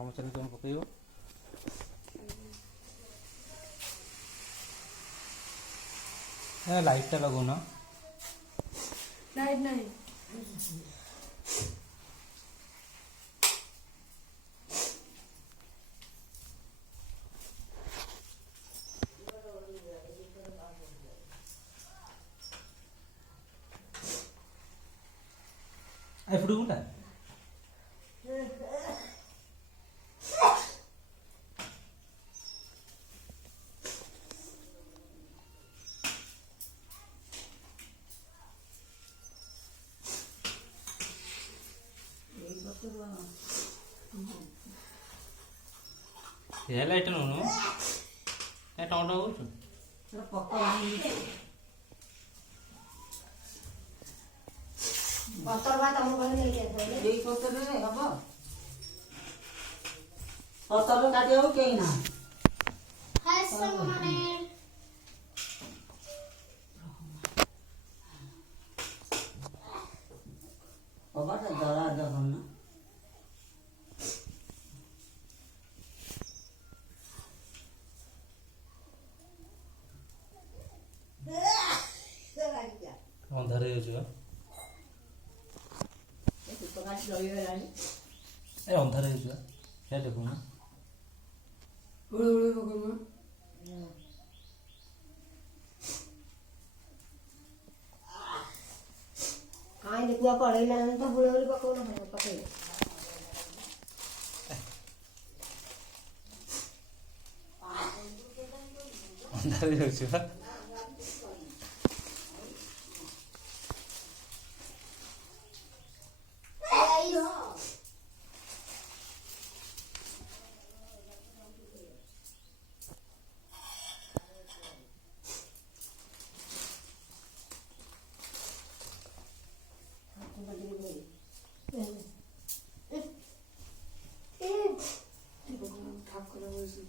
कर्मचारी तुम पकेब लाइट टा लगो ना लाइट नहीं एफडू ना ये लाइट नो नो ए टोंडो होछु पत्तर बात हम कहले नहीं के এই পত্রে হব পত্র কাটিও কেই না हाय समने বাবাটা জরা যখন না अंधारे होछु प्रकाश रवि वाला ए अंधारे होछु क्या देखो ना उड़े उड़े पकड़ना काई देखुआ पड़े ना तो बुले बुले पको ना पके अंधारे होछु ठाकुर वैसे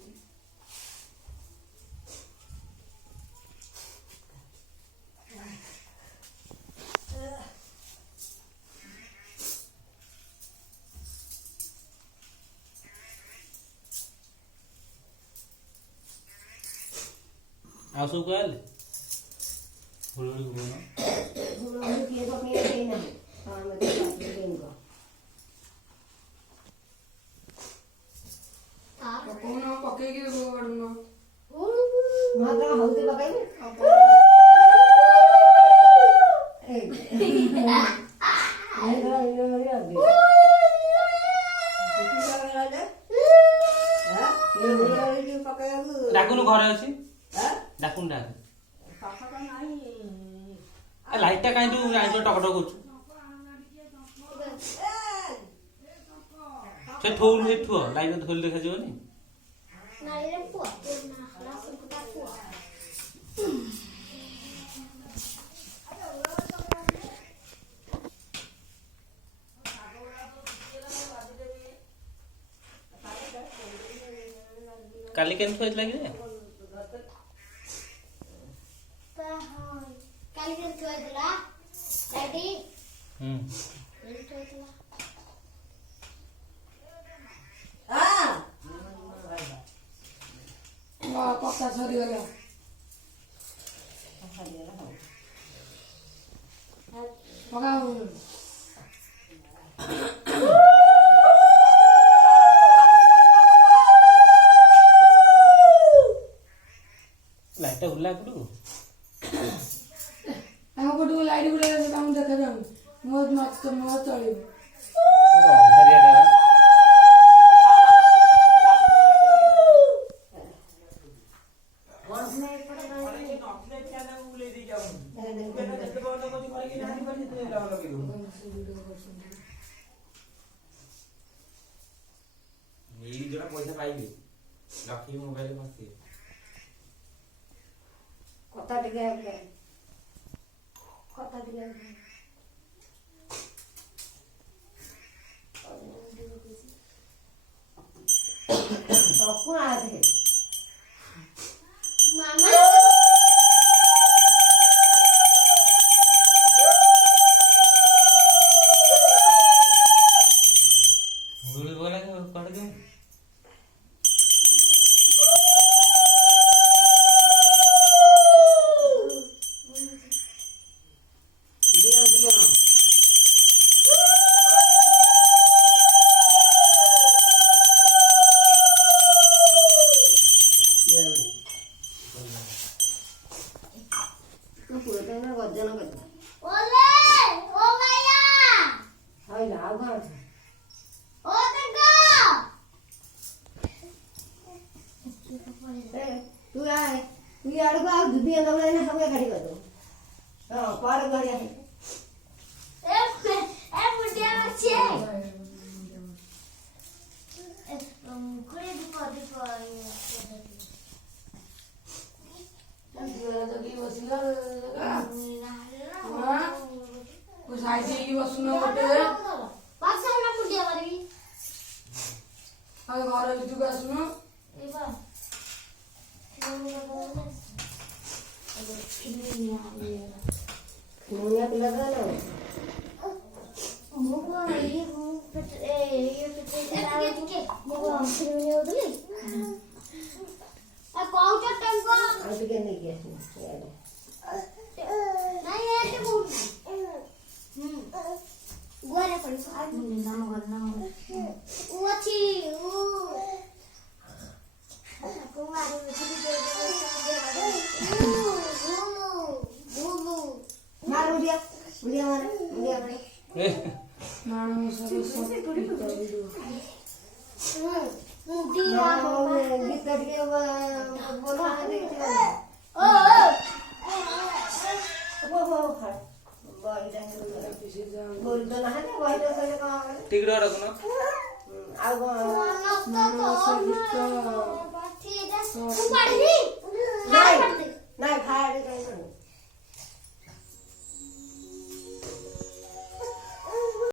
आसु कहले हुलुड़ी को ना हम के तो के के ना हां मैं तो देंगे पकड़ना पकेगी तो पकड़ना मात्रा होते पकाई ए ये तो ये आगे डाकुनु घरे अछि डाकुन डाक ए लाइट टा काई तू आइतो टकटक होछु से ठोल हे ठो लाइट धोल देखा जोनी नाली रे पुआ ना लासन पुटा पुआ काली केन थोइस लागि रे ता हां काली के थोय दिला लाइटी ये थोय दिला वाह पक्का सरी गया पकाओ लाइट उल्ला कुडू हम को दो लाइट बुले से हम देखा जाऊ मौज मत तो मौज चली अंधारिया रे यही जरा पैसा पाइबे रखी मोबाइल बसती कथा टिके कथा टिके तो कौन आ रहे मामा गुली बोला के पड़ गए बिया दौड़ा ना हवे गाड़ी कर दो हां पार गाड़ी है ए बुढ़िया अच्छे कुड़े दीपो तो की बसिला हां कुछ आइसे की बसुना मटे पास ना बुढ़िया मारबी अब घर भितरକୁ ଆସୁନ एबा मुनिया पिला ना मुगो ये मुगो हमसे नहीं उधली आ कौन सा टंको आ बिके नहीं किया नहीं ये तो गोरे पड़ी आज नाम वो अच्छी वो कुमारी मार मुनिया मुनिया मार मुनिया मार माणूस सब पीता दिया गीत के बोला ओ वो खा बोल दे बोल तो ना है बोल तो करे का ठीक रखना आ नस्तो तो ठीक है तू पढ़ी